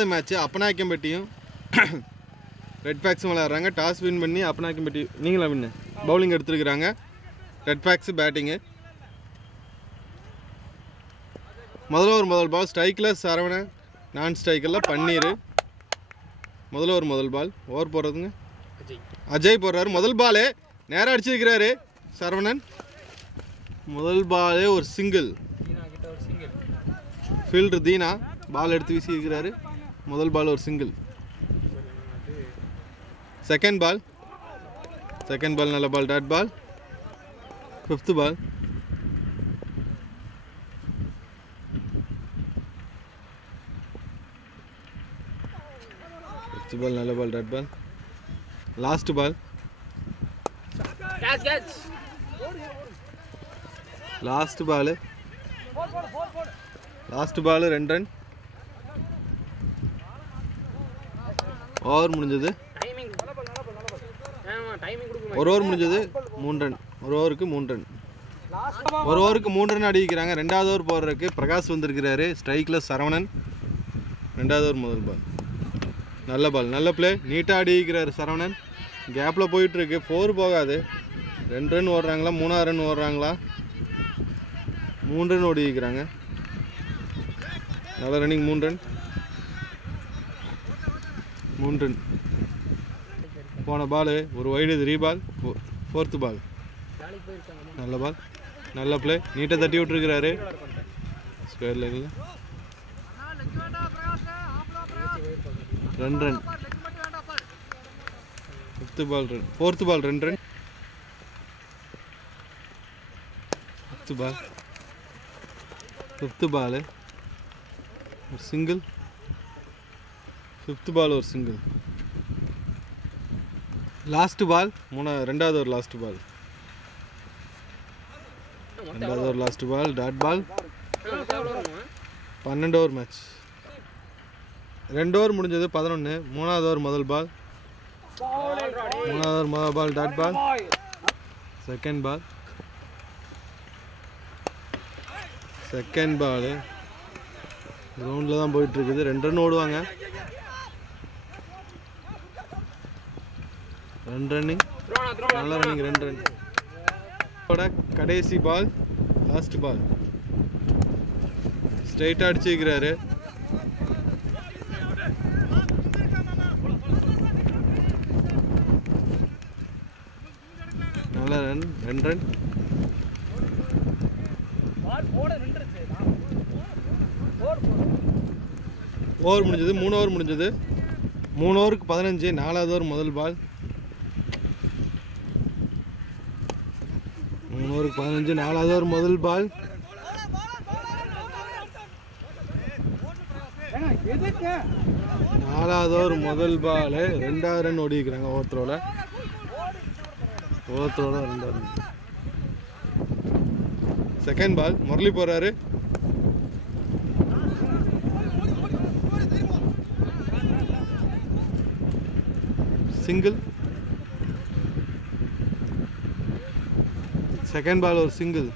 ரெண்டாவது match அப்பனாக்கம்பட்டியும் red ஃபேக்ஸும் விளையாடுறாங்க. Toss win பண்ணி அப்பனாக்கம்பட்டி நீங்களா வின்னு பவுலிங் எடுத்துருக்குறாங்க. ரெட் ஃபேக்ஸு பேட்டிங்கு. முதல் பால் ஸ்ட்ரைக்கில் சரவணன், நான் ஸ்ட்ரைக்கில் பன்னீர். முதல் பால் ஓவர் போடுறதுங்க அஜய் போடுறாரு. முதல் பாலே நேராக அடிச்சிருக்கிறாரு சரவணன். முதல் பாலே ஒரு சிங்கிள். ஃபீல்டர் தீனா பால் எடுத்து வீசியிருக்கிறாரு. முதல் பால் ஒரு சிங்கிள். செகண்ட் பால் நல்ல பால், டாட் பால். ஃபிஃப்த் பால் நல்ல பால், டாட் பால். லாஸ்ட் பால் பால் 2 ரன். ஓவர் முடிஞ்சது. ஒரு ஓவர் முடிஞ்சது 3 ரன். ஒரு ஓவருக்கு 3 ரன். ஒரு ஓவருக்கு 3 ரன் அடிக்கிறாங்க. ரெண்டாவது ஓவர் போடுறதுக்கு பிரகாஷ் வந்திருக்கிறாரு. ஸ்ட்ரைக்கில் சரவணன். ரெண்டாவது ஓவர் முதல் பால் நல்ல பால், நல்ல பிளே. நீட்டாக அடிக்கிறாரு சரவணன். கேப்பில் போயிட்டுருக்கு. 4 போகாது. 2 ரன் ஓடுறாங்களா 3 ரன் ஓடுறாங்களா? 3 ரன் ஓடிக்கிறாங்க. நல்ல ரன்னிங். 3 ரன். போன பால் ஒரு வைடு, 3 பால். 4th பால் நல்ல பால், நல்ல பிளே. நீட்டாக தட்டி விட்டுருக்கிறாரு ஸ்கொயர் லைனில். 2 run. 5th ball run. 4th ball 2 run. 5th ball ஒரு சிங்கிள். 5th பால் ஒரு சிங்கிள். லாஸ்ட் பால் ரெண்டாவது ஒரு last ball. Dot ball. 12 over match. 2 over முடிஞ்சது 11. மூணாவது ஓவர் முதல் பால். Dot ball. செகண்ட் பால் கிரவுண்டில் தான் போயிட்டுருக்குது. 2 ரன் ஓடுவாங்க. 2 ரன்னிங். நல்ல ரன்னிங். 2 ரன். கடைசி பால், லாஸ்ட் பால். ஸ்ட்ரைட்டாக அடிச்சுக்கிறாரு. நல்ல ரன். 2 ரன். ஓவர் முடிஞ்சது. 3 ஓவர் முடிஞ்சது. 3 ஓவருக்கு 15. 4வது ஓவர் முதல் பால். 3 ஓவருக்கு 15. 4வது ஓவர் முதல் பால். 4வது ஓவர் முதல் பால். 2வது ரன் ஓடிக்கிறாங்க. ஓவர்த்ரோல 2 ரன். செகண்ட் பால் முரளி போறாரு. சிங்கிள். செகண்ட் பால் ஒரு சிங்கிள்.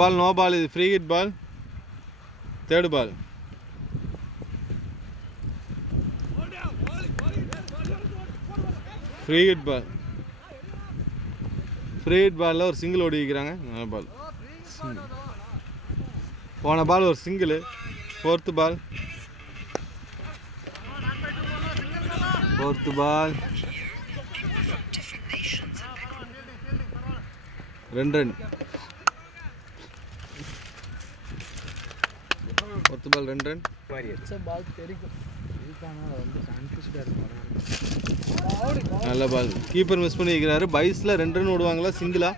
பால் நோ பால். இது free hit ball. Third ball free hit பாலில் ஒரு சிங்கிள் ஓடி வைக்கிறாங்க. நல்ல பால். போன பால் ஒரு single. 4th ball 2 run. 4th ball 2 run. நல்ல பால். கீப்பர் மிஸ் பண்ணி வைக்கிறாரு. பைஸில் 2 ரன் ஓடுவாங்களா சிங்கிளா?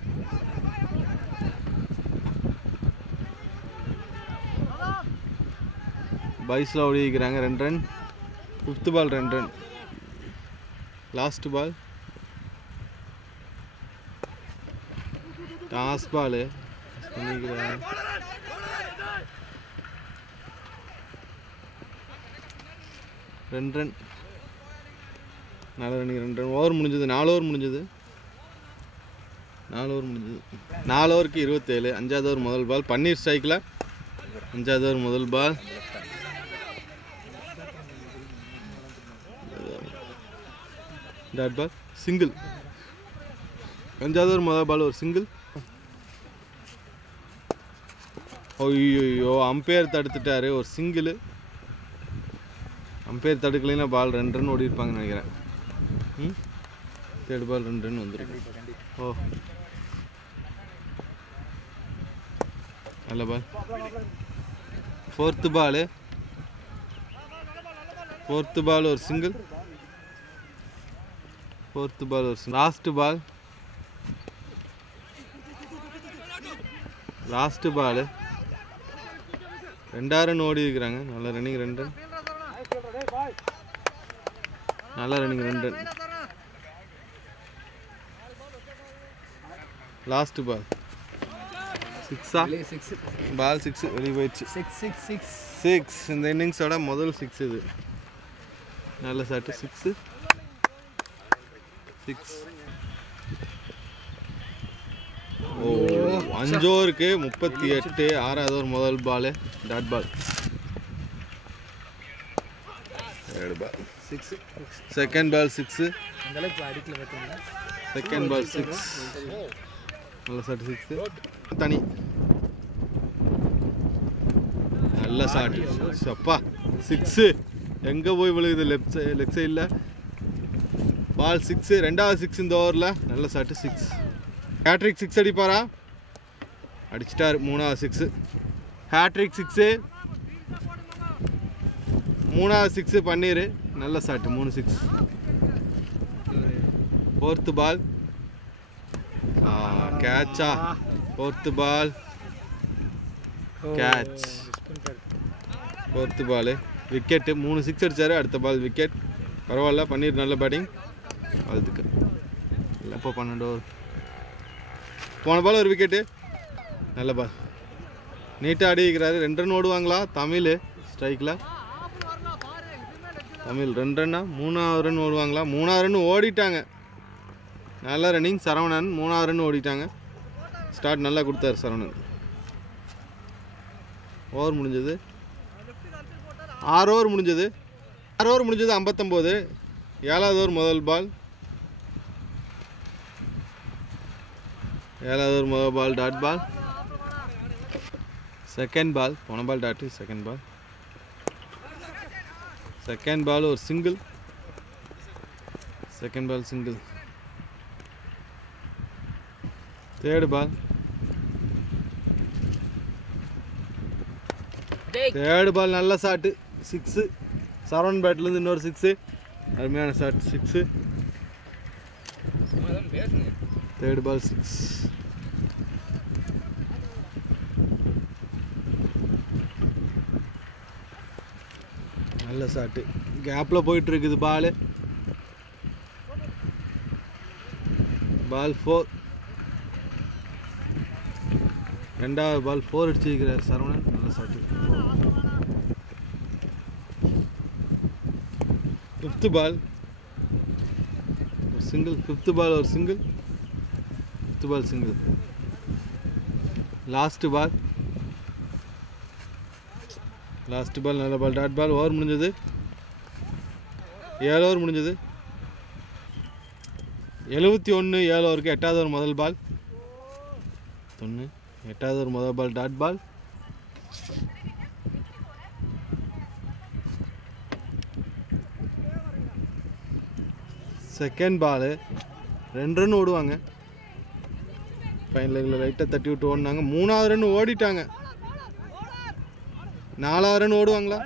பைஸில் ஓடி வைக்கிறாங்க. 2 run. 5th ball 2 run. Last ball toss ball பண்ணிக்கிறாங்க. 2 ரன். நல்ல ரன்னிங். 2 ரன். ஓவர் முடிஞ்சது. 4 ஓவர் முடிஞ்சது. 4 ஓவருக்கு 27. 5வது ஓவர் முதல் பால். பன்னீர் ஸ்ட்ரைக்கில் 5வது ஓவர் முதல் பால். டாட் பால் சிங்கிள். அஞ்சாவது ஒரு முதல் பால் ஒரு சிங்கிள். ஐயோ அம்பையர் தடுத்துட்டாரு, ஒரு சிங்கிள். அம்பையர் தடுக்கலைன்னா பால் 2 ரன் ஓடி இருப்பாங்கன்னு நினைக்கிறேன். தேர்ட் பால் 2 ரன் வந்துருக்கு. ஓ நல்ல பால். ஃபோர்த்து பால் ஒரு சிங்கிள். ஃபோர்த்து பால் ஒரு சிங்கிள். லாஸ்ட்டு பால் 2 ரன் ஓடி இருக்கிறாங்க. நல்ல ரன்னிங் 2 ரன். நல்ல running 2 run. Last ball 6. Ball 6 வெளியே போயிடுச்சு. 6 இந்த இன்னிங்ஸோட முதல் 6 இது. நல்ல சாட்டு. 6 ஓ 5 ஓவருக்கு 38. 6வது ஒரு முதல் ball dot ball. Third ball 6. Second ball 6. Second ball 6. நல்ல சாட்டு 6. தனி நல்ல சாட்டு. அப்பா 6 எங்கே போய் விழுகுது? லெஃப்ட் சைடில் பால் 6. 2வது 6 இந்த ஓவரில். நல்ல சாட்டு 6. ஹேட்ரிக் 6 அடிப்பாரா? அடிச்சிட்டார். 3வது 6. ஹேட்ரிக் 6. 3வது 6 பன்னீர். நல்ல சாட்டு 3 6. ஃபோர்த்து பால் கேட்சா? Fourth ball catch. Fourth ball wicket. 3 6 அடித்தார். அடுத்த பால் விக்கெட். பரவாயில்ல, பன்னீர் நல்ல பேட்டிங். அதுக்கு இப்போ 12 ஓவர். போன பால் ஒரு விக்கெட்டு. நல்ல பால். நீட்டாக அடிக்கிறாரு. 2 ரன் ஓடுவாங்களா? தமிழ் ஸ்ட்ரைக்கில். தமிழ் 2 ரன்னா? 3வது ரன் ஓடுவாங்களா? 3வது ரன் ஓடிட்டாங்க. நல்ல ரன்னிங் சரவணன். 3வது ரன் ஓடிட்டாங்க. ஸ்டார்ட் நல்லா கொடுத்தாரு சரவணன். ஓவர் முடிஞ்சது 6 ஓவர் முடிஞ்சது. 59. 7வது ஓவர் முதல் பால். 7வது ஓவர் முதல் பால் டாட் பால். செகண்ட் பால் போன பால் டாட்டு. செகண்ட் பால் ஒரு single. Second ball single. Third ball நல்ல ஷாட்டு 6. சரவணன் பேட்லேருந்து இன்னொரு 6. அருமையான ஷாட் 6. Third ball 6. நல்ல ஷாட்டு. கேப்பில் போயிட்டுருக்குது பால். பால் 4. 2வது பால் 4 அடிச்சிருக்கிறார் சரவணன். நல்ல ஷாட்டு. 5th பால் ஒரு சிங்கிள். 5th பால் ஒரு single. 5th ball single. Last ball நல்ல பால் டாட் பால். ஓவர் முடிஞ்சது. 7 ஓவர் முடிஞ்சது. 71. 7 ஓவருக்கு 8வது ஓவர் முதல் பால் 1. 8வது ஓவர் முதல் ball dot ball. Second ball 2 run ஓடுவாங்க. ஃபைனல் லெக்கில் லைட்டாக தட்டி விட்டு ஓடினாங்க. 3வது ரன் ஓடிட்டாங்க. 4வது ரன் ஓடுவாங்களா?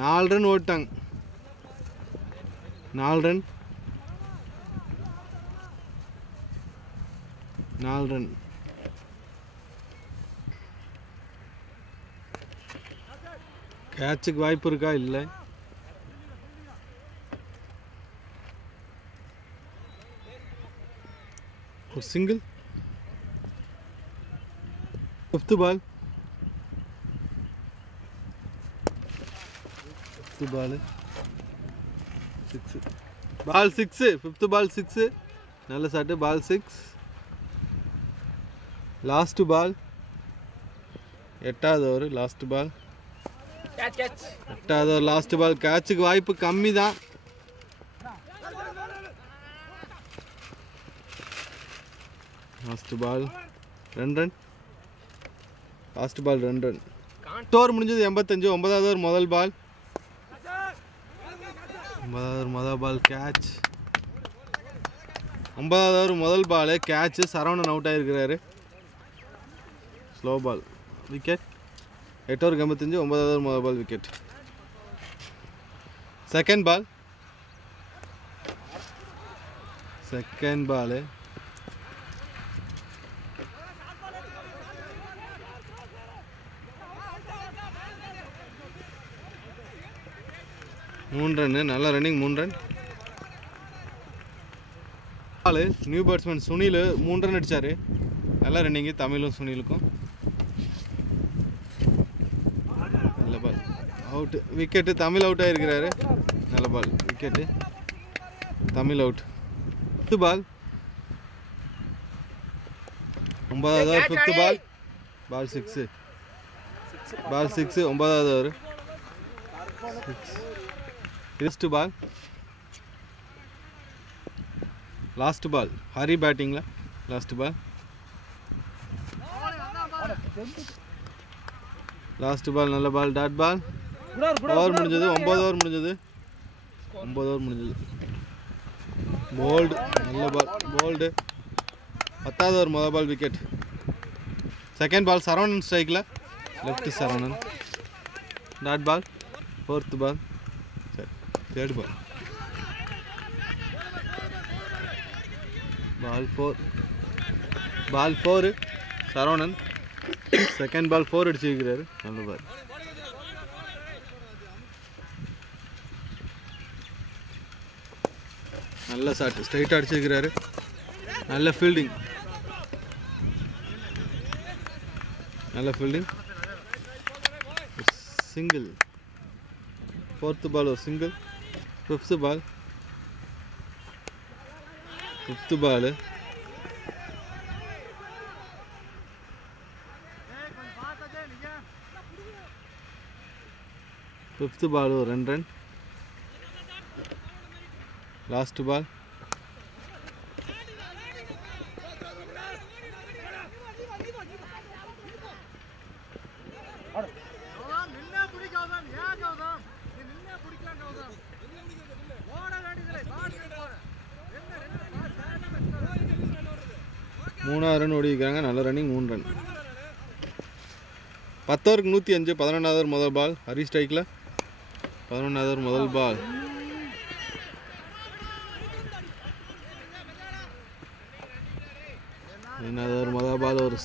4 ரன் ஓடிட்டாங்க. 4 ரன். கேட்சுக்கு வாய்ப்பு இருக்கா? இல்லை. ஒரு சிங்கிள். 5th பால் 5th பால் 6. பால் 6. 5th பால் 6. நல்ல சாட்டு. பால் 6. லாஸ்ட் பால் 8வது ஓவர் லாஸ்ட் பால். 8வது ஓவர் லாஸ்ட் பால். கேட்சுக்கு வாய்ப்பு கம்மி தான். Last ball 2 run. Last ball 2 run. Over முடிஞ்சது 85. 9வது ஓவர் முதல் பால். 9வது ஓவர் முதல் பால் கேட்ச். 9வது ஓவர் முதல் பால் கேட்ச். சரவணன் அவுட் ஆகிருக்கிறாரு. Slow ball wicket. 8 ஓவர் 85. 9வது ஓவர் முதல் ball wicket. Second ball. Second ball 3 run. நல்ல running 3 run. Ball new batsman Sunil 3 run அடித்தார். நல்ல ரன்னிங்கு தமிழும் சுனிலுக்கும். நல்ல ball out. Wicket. Tamil out ஆகிருக்கிறாரு. நல்ல ball wicket. Tamil out. 5th ball. 9வது over 5th ball. Ball 6. Ball 6. 9வது over 6. First ball. Last ball. Hari batting la. Last ball. Last ball. Nalla ball. Dot ball. Over முடிஞ்சது. 9 over முடிஞ்சது. 9 over முடிஞ்சது. Bold. நல்ல பால். Bold. 10வது over முதல் ball wicket. Second ball Saravanan ஸ்ட்ரைக்கில். Left Saravanan. Dot ball. 4th ball. Third ball. Ball 4. Ball 4. Saravanan. Second ball 4 அடிச்சிருக்கிறாரு. நல்ல பால். நல்ல shot. Straight அடிச்சிருக்கிறாரு. நல்ல ஃபீல்டிங். நல்ல ஃபீல்டிங். சிங்கிள். 4th ball ஒரு single. 5th ball. 5th ball. 5th ball ஒரு 2 run. Last பால். மூணாவது run ஓடிக்கிறாங்க. நல்ல running 3 run. 10 ஓவருக்கு 105. 11வது over முதல் பால். ஹரி ஸ்ட்ரைக்கில். 11வது ஓவர் முதல் பால். என்னது ஓவர் முதல் பால் ஒரு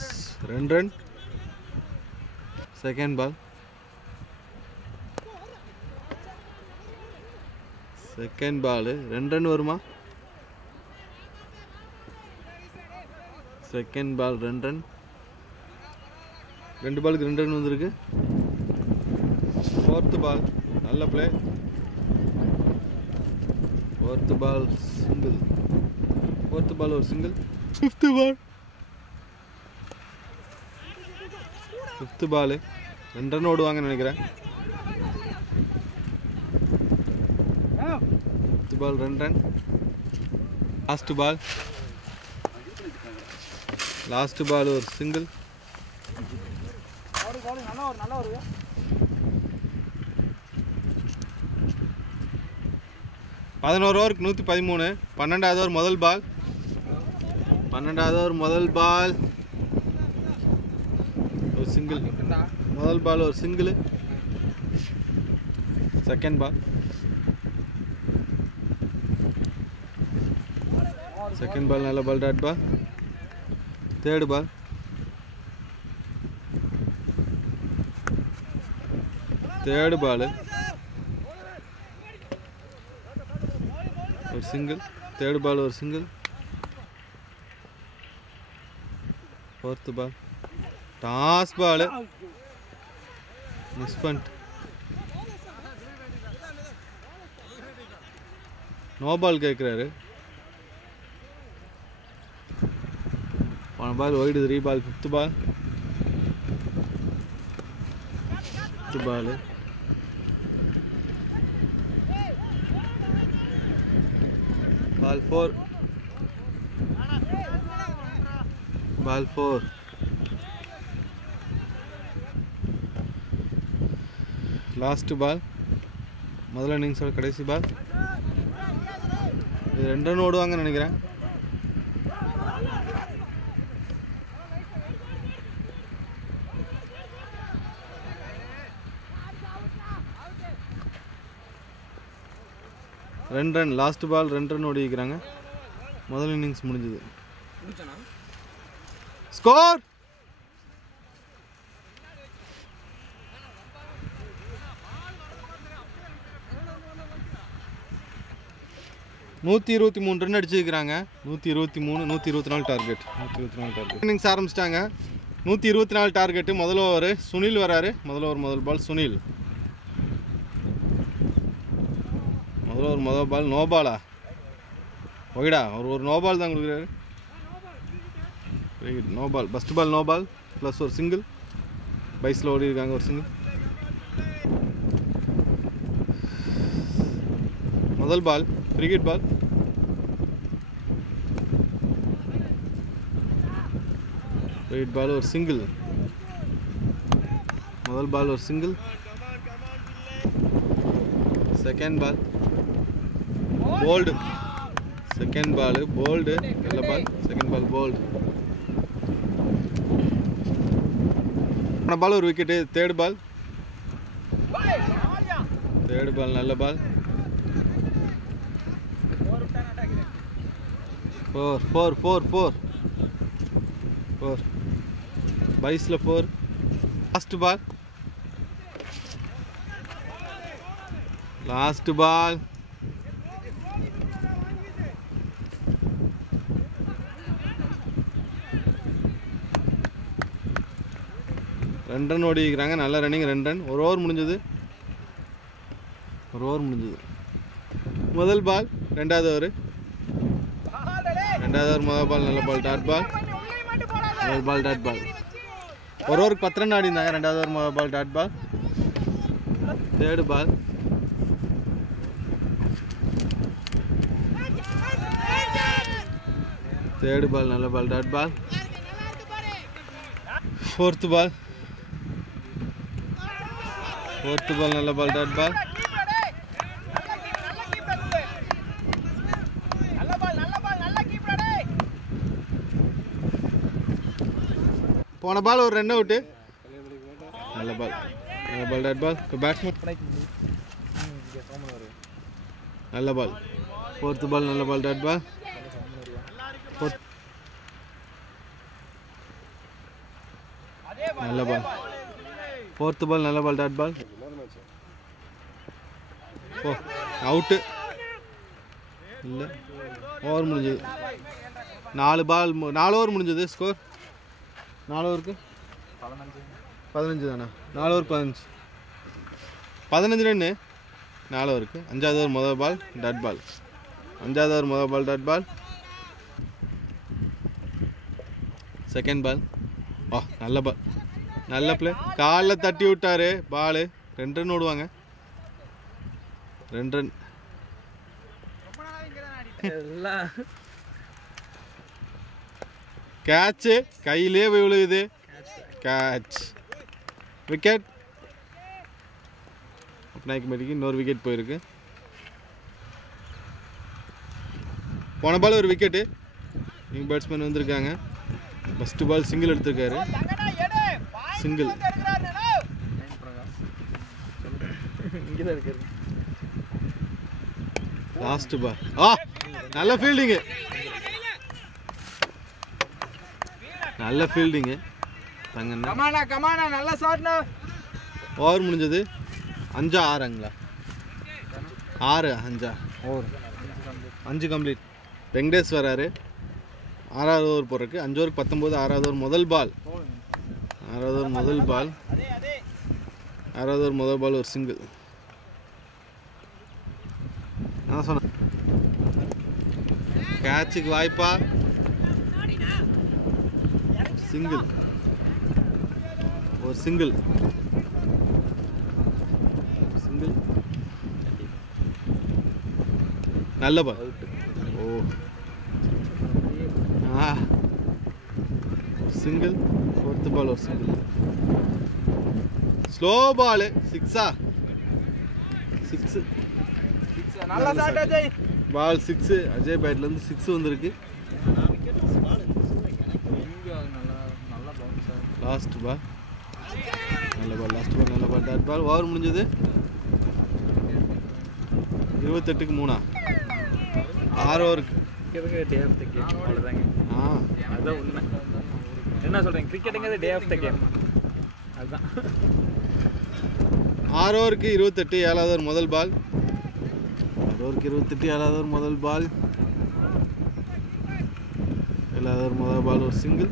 2 run. Second ball. Second ball 2 run வருமா? Second ball 2 run. 2 பாலுக்கு 2 ரன் வந்திருக்கு. 4th பால். நல்ல பிளே. 4th பால் சிங்கிள். 4th பால் ஒரு சிங்கிள். 5th பால். 5th பால் 2 ரன் ஓடுவாங்கன்னு நினைக்கிறேன். 5th ball 2 run. Last ball. Last ball ஒரு சிங்கிள். 11 ஓவருக்கு 113. 12வது ஓவர் முதல் பால். 12வது ஓவர் முதல் பால் ஒரு சிங்கிள். முதல் பால் ஒரு single. Second ball. Second ball நல்ல ball. Dot ball. Third ball. Third ball ஒரு சிங்கிள். தேர்ட் பால் ஒரு single. 4th ball. Toss ball miss பண்ணிட்டு நோ பால் கேட்குறாரு. 1 ball wide. 3 ball. 5th ball. 5th ball. Ball 4. ball 4. Last ball. முதல் இன்னிங்ஸோட கடைசி பால். இது 2 run ஓடுவாங்கன்னு நினைக்கிறேன். ரெண்டு ரன் லாஸ்ட் பால் 2 ரன் ஓடிக்கிறாங்க. முதல் இன்னிங்ஸ் முடிஞ்சது. ஸ்கோர் 123 ரன் அடிச்சிருக்கிறாங்க. 123 124 டார்கெட். 124 டார்கெட். இன்னிங்ஸ் ஆரம்பிச்சிட்டாங்க. 124 டார்கெட். முதல் ஓவர் சுனில் வராரு. முதல் ஓவர் முதல் பால் சுனில். முதல் ஓவர் முதல் பால் நோ பாலா ஒய்டா ஒரு நோ பால் தான் கொடுக்குறாரு. Very good. No ball. First ball no ball plus ஒரு சிங்கிள். பைஸில் ஓடி இருக்காங்க ஒரு சிங்கிள். முதல் பால் கிரிக்கெட் பால். கிரிக்கெட் பால் ஒரு சிங்கிள். முதல் பால் ஒரு single. Second ball bowled. Second ball bowled. நல்ல ball. Second ball bowled. Ball ஒரு wicket. Third ball. Third ball நல்ல பால். 4 பைஸில் 4. Last ball. லாஸ்ட் பால் ரெண்டு ரன் ஓடிக்கிறாங்க. நல்ல ரன்னிங். 2 ரன். ஒரு ஓவர் முடிஞ்சது. முதல் பால் ரெண்டாவது ஓவர். ரெண்டாவது ஓவர் முதல் பால் நல்ல பால். டாட் பால். முதல் பால் டாட் பால். ஒரு ஓவருக்கு 10 ரன் ஆடி இருந்தாங்க. ரெண்டாவது ஓவர் முதல் ball dot ball. Third ball. Third ball நல்ல ball dot ball. Fourth ball. Fourth ball நல்ல பால் டாட் பால். போன பால் ஒரு ரன் அவுட்டு. நல்ல பால். நல்ல பால் டாட் பால். பேட்ஸ்மேன் நல்ல பால். ஃபோர்த்து பால் நல்ல பால் டாட் பால். நல்ல பால். ஃபோர்த்து பால் நல்ல பால் டாட் பால். ஓ அவுட்டு இல்லை. ஓவர் முடிஞ்சது. 4 ஓவர் முடிஞ்சது. ஸ்கோர் 4 ஓவருக்கு 15 தானே. 4 ஓவர் 15 ரன்னு 4 ஓவருக்கு. 5வது ஓவர் முதல் பால் டாட் பால். 5வது ஓவர் முதல் பால் டாட் பால். செகண்ட் பால். ஓ நல்ல பால். நல்ல பிளே. காலில் தட்டி விட்டாரு பால். 2 ரன் ஓடுவாங்க. 2 ரன். கேட்சு கையிலே போய் விழுகுது. கேட்ச். விக்கெட். நாய்க்கு மேடிக்கு இன்னொரு விக்கெட் போயிருக்கு. போன பால் ஒரு விக்கெட்டு. நியூ பேட்ஸ்மேன் வந்திருக்காங்க. ஃபஸ்ட்டு பால் சிங்கிள் எடுத்திருக்காரு. சிங்கிள். Last ball. நல்ல ஃபீல்டிங்கு. நல்ல ஃபீல்டிங்கு. ஓவர் முடிஞ்சது. 5-6ங்களா? 6-5 ஓவர். 5 கம்ப்ளீட். வெங்கடேஷ் வராரு. 6வது ஓவர் போடுறக்கு. 5 ஓவருக்கு 19. 6வது ஓவர் முதல் பால். 6வது ஓவர் முதல் பால். 6வது ஓவர் முதல் பால் ஒரு சிங்கிள். நான் சொன்னேன் கேட்சுக்கு வாய்ப்பா. சிங்கிள். ஒரு சிங்கிள். சிங்கிள். நல்ல பால். ஓ சிங்கிள். ஃபோர்த்து பால் ஒரு சிங்கிள். Slow ball. சிக்ஸா? சிக்ஸு. Ball six. அஜய் பேட்லேருந்து சிக்ஸ் வந்திருக்கு. Last ball. நல்ல பால். லாஸ்ட் பால் நல்ல பால். டாட் பால். ஓவர் முடிஞ்சது 28க்கு 3. 6 ஓவருக்கு. என்ன சொல்றீங்க? கிரிக்கெட்டுங்கிறது டே ஆஃப் த கேம். அதுதான். 6 ஓவருக்கு 28. 7வது ஓவர் முதல் பால். 6 ஓவருக்கு 28. 7வது ஓவர் முதல் பால். 7வது ஓவர் முதல் பால் ஒரு சிங்கிள்.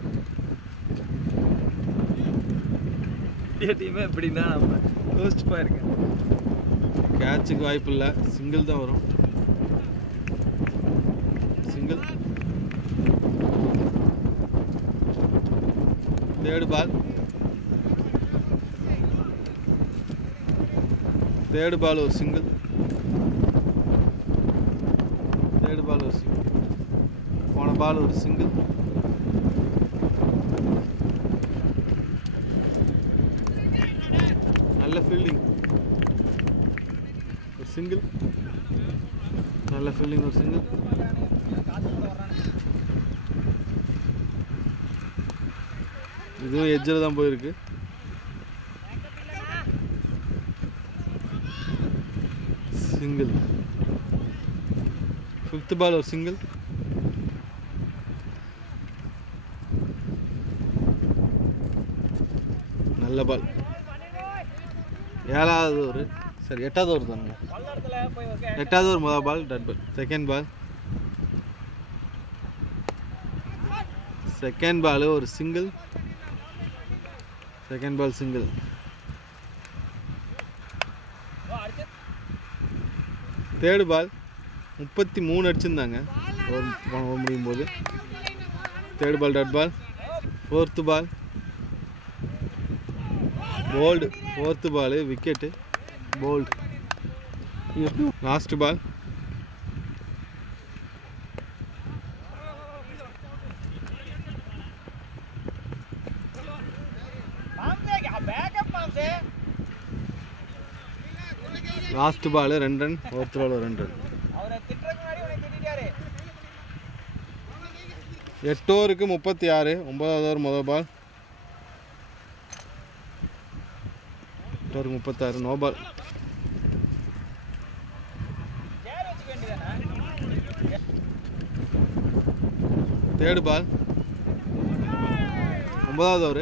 இந்தியா டீமே எப்படின்னா நம்ம யோசிச்சு போயிருக்கேன். கேட்சுக்கு வாய்ப்பு இல்லை. சிங்கிள் தான் வரும். Single. Third ball. Third ball ஒரு சிங்கிள். தேர்டு பால் ஒரு சிங்கிள். போன பால் ஒரு சிங்கிள். நல்ல ஃபீல்டிங். ஒரு சிங்கிள். நல்ல ஃபீல்டிங் ஒரு சிங்கிள். இதுவும் எட்ஜில் தான் போயிருக்கு. சிங்கிள். ஃபிஃப்த் பால் ஒரு சிங்கிள். நல்ல பால். 7வது ஓவர். சரி 8வது ஓவர் தானுங்க. 8வது ஓவர் முதல் ball dot ball. Second ball. Second ball ஒரு single. Second ball single. Third ball 33 அடிச்சிருந்தாங்க ஓவர் முடியும் போது. Third ball dot ball. Fourth ball bowled. Fourth ball wicket. Bowled. Last ball. Last ball 2 run. Fourth ball 2 run. 8 ஓவருக்கு 36. 9வது over முதல் பால். 8 ஓவருக்கு 36. No ball. Third ball. 9வது over.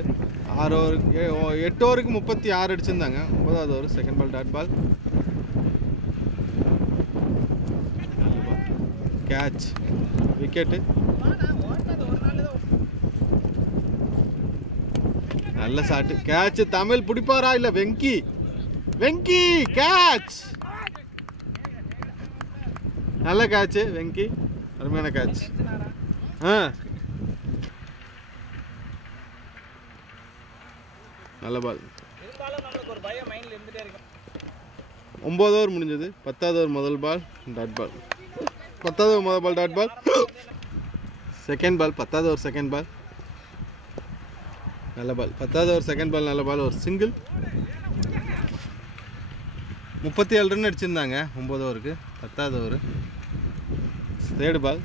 6 ஓவருக்கு 8 ஓவருக்கு 36 அடிச்சிருந்தாங்க. 9வது over. Second ball dot ball. Catch. Wicket. நல்ல ஷாட். கேட்ச். தமிழ் பிடிப்பாரா இல்லை வெங்கி? வெங்கி கேட்ச். நல்ல கேட்ச் வெங்கி. அருமையான கேட்ச். நல்ல பால். 9 ஓவர் முடிஞ்சது. 10வது ஓவர் முதல் பால் டாட் பால். 10வது ஓவர் முதல் பால் டாட் பால். செகண்ட் பால். 10வது ஓவர் செகண்ட் பால் நல்ல பால். 10வது ஓவர் செகண்ட் பால் நல்ல பால். ஒரு சிங்கிள். 37 ரன் அடிச்சிருந்தாங்க 9 ஓவருக்கு. 10வது over. Third ball.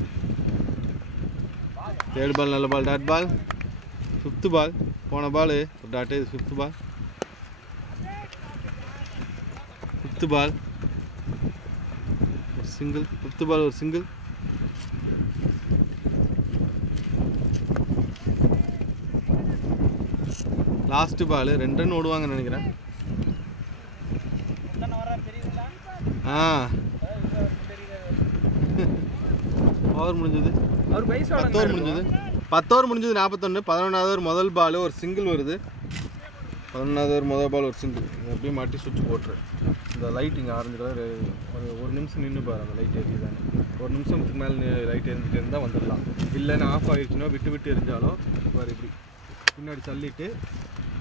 Third ball நல்ல பால் டாட் பால். Fifth ball. போன பால் ஒரு டாட்டு. இது ஃபிஃப்த்து பால். ஃபிஃப்த்து பால் ஒரு சிங்கிள். ஃபிஃப்த்து பால் ஒரு சிங்கிள். லாஸ்ட்டு பால் 2 ரன் ஓடுவாங்கன்னு நினைக்கிறேன். ஓவர் முடிஞ்சது. 10 ஓவர் முடிஞ்சது. 10 ஓவர் முடிஞ்சது 41. 11வது ஓவர் முதல் பால் ஒரு சிங்கிள் வருது. 11வது ஓவர் முதல் பால் ஒரு சிங்கிள். அப்படியே மாட்டி சுவிட்ச் போட்டுரு. இந்த லைட் இங்கே ஆரஞ்சு கலர் ஒரு நிமிஷம் நின்று பாரு. அந்த லைட் எரியுதானே. ஒரு நிமிஷத்துக்கு மேலே லைட் எரிஞ்சிட்டு இருந்தால் வந்துடலாம். இல்லைன்னா ஆஃப் ஆகிடுச்சுன்னா விட்டு விட்டு எரிஞ்சாலும் பாரு இப்படி பின்னாடி தள்ளிட்டு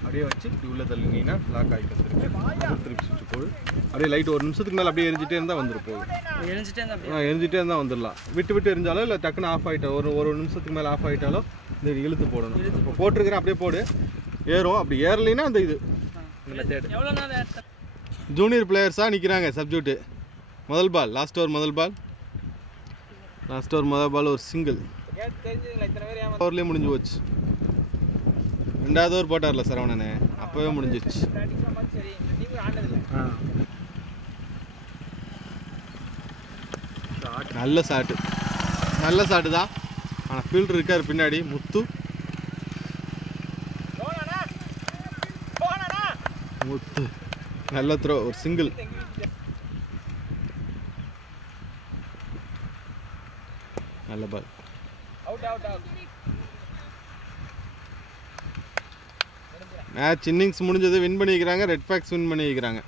அப்படியே வச்சு இப்படி உள்ளே தள்ளினீங்கன்னா லாக் ஆகி கற்றுருக்கு. திருப்பி சுவிட்ச் போடு. அப்படியே லைட் ஒரு நிமிஷத்துக்கு மேலே அப்படியே எரிஞ்சிட்டே இருந்தால் வந்துடும் போகுது. எரிஞ்சிட்டே இருந்தால் வந்துடலாம். விட்டு எரிஞ்சாலோ இல்லை டக்குன்னு ஆஃப் ஆகிட்டாலோ ஒரு நிமிஷத்துக்கு மேலே ஆஃப் ஆகிட்டாலோ இந்த இழுத்து போடணும். இப்போ போட்டிருக்கிறேன் அப்படியே போடு, ஏறும். அப்படி ஏறலைன்னா அந்த இது ஜூனியர் பிளேயர்ஸாக நிற்கிறாங்க. சப்ஜூட்டு முதல் பால், லாஸ்ட் ஓவர் முதல் பால் ஒரு சிங்கிள். ஓவர்லேயே முடிஞ்சு போச்சு. ரெண்டாவது ஓவர் போட்டார்ல சரவணனே, அப்போவே முடிஞ்சிருச்சு. நல்ல ஷாட்டு தான். ஆனால் ஃபீல்டர் இருக்கார் பின்னாடி முத்து. நல்ல த்ரோ, ஒரு சிங்கிள். நல்ல பால். மேட்ச் இன்னிங்ஸ் முடிஞ்சது. வின் பண்ணிக்கிறாங்க. ரெட் பேக்ஸ் வின் பண்ணிக்கிறாங்க.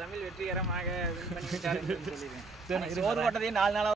தமிழ் வெற்றிகரமாக வின் பண்ணிட்டாருன்னு சொல்லிடுறேன்.